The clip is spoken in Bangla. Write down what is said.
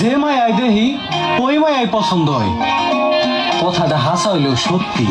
যে মায়াই দেহি ওই মায়াই পছন্দ হয়। কথাটা হাসা হইলেও সত্যি।